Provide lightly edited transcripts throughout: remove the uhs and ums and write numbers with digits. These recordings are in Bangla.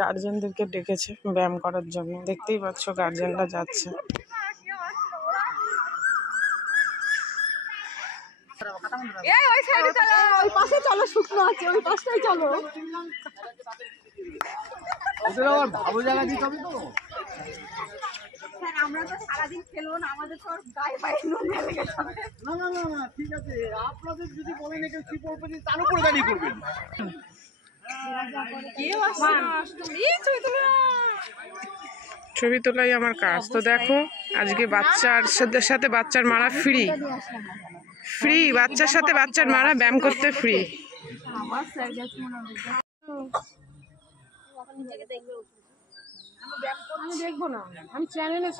গার্জেনদেরকে ডেকেছে ব্যায়াম করার জন্য, দেখতেই পাচ্ছ গার্জেনরা যাচ্ছে। আমরা তো সারাদিন খেলবো না, আমাদের তো গায়ে পায়ে নুন লেগে যাবে। না না না না, ঠিক আছে, আপনাদের যদি বলেন একটু কি করবেন তার উপরে দাঁড়িয়ে করবেন। ছবি তোলাই আমার কাজ। তো দেখো আজকে বাচ্চার সাথে বাচ্চার মারা ফ্রি, বাচ্চার সাথে বাচ্চার মারা ব্যায়াম করতে ফ্রি। আমি দেখবো না, আমি চ্যানেলে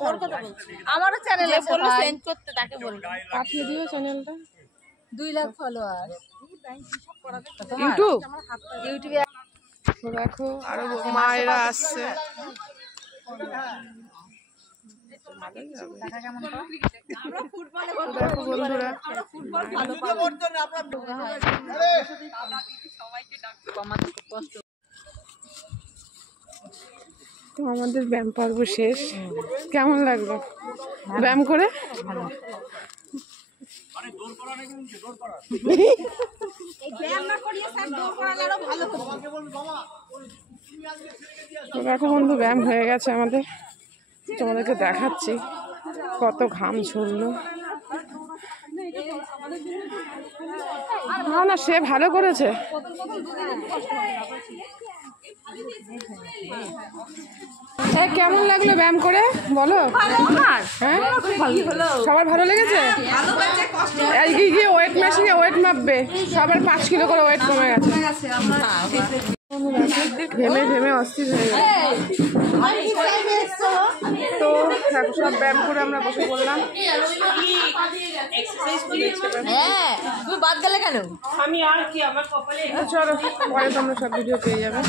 আমারও চ্যানেল আছে, বলো সেন্ড করতে, তাকে বলবো পাঠিয়ে দিও চ্যানেলটা। 2 লাখ ফলোয়ার ইউটিউবে। তো দেখো আরো মায়েরা আসছে। দেখো বন্ধুরা, তো আমাদের ব্যায়াম পর্ব শেষ। কেমন লাগলো ব্যায়াম করে? দেখো বন্ধু ব্যায়াম হয়ে গেছে আমাদের, তোমাদেরকে দেখাচ্ছি কত ঘাম ঝরলো। না না, সে ভালো করেছে। কেমন লাগলো ব্যায়াম করে বলো? হ্যাঁ, সবার ভালো লেগেছে। আজকে গিয়ে ওয়েট মেশিনে ওয়েট মাপবে, সবার 5 কিলো করে ওয়েট কমে গেছে। ঘেমে ঘেমে অস্থির হয়ে গেছে। তো সব ব্যায়াম করে আমরা বসে পড়লাম। তুমি বাদ গেলে কেন? চলো পরে তোমরা সব ভিডিও পেয়ে যাবে।